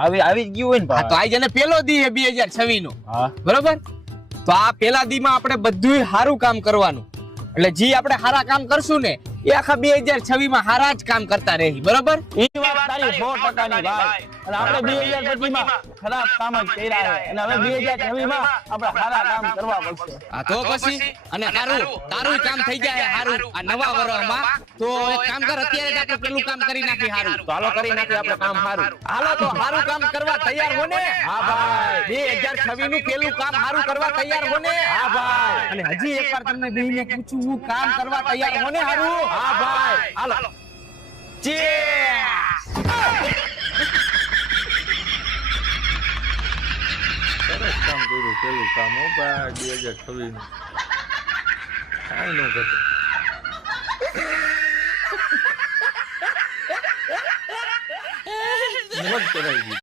આવી જ ગયું હોય ને તો આજ એને પેલો દી 2026 નો હા બરોબર તો આ પેલા દી માં આપણે બધું સારું કામ કરવાનું એટલે જે આપણે સારા કામ કરશું ને એ આખા 2026 માં સારા જ કામ કરતા રહી બરોબર ઈ વાત તારી 100% ની ભાઈ અને આપણે 2025 માં ખરાબ કામ જ કર્યા છે અને હવે 2026 માં આપણે સારા કામ કરવા પડશે આ તો પછી અને તારું કામ થઈ જાય સારું આ નવા વર્ષમાં તો એક કામ કર અત્યારે જ આપણે પેલું કામ કરી નાખી સારું તો હાલો કરી નાખીએ આપણે કામ સારું હાલો તો સારું કામ કરવા તૈયાર હો ને હા ભાઈ 2026 નું પેલું કામ સારું કરવા તૈયાર હો ને હા ભાઈ અને હજી એકવાર તમને બેયને પૂછું હું કામ કરવા તૈયાર હો ને સારું હા ભાઈ હાલો સરસ કામ કર્યું પેલું કામ હો ભાઈ 2026 નું કાંઈ ન ઘટે મોજ કરાવી દીધી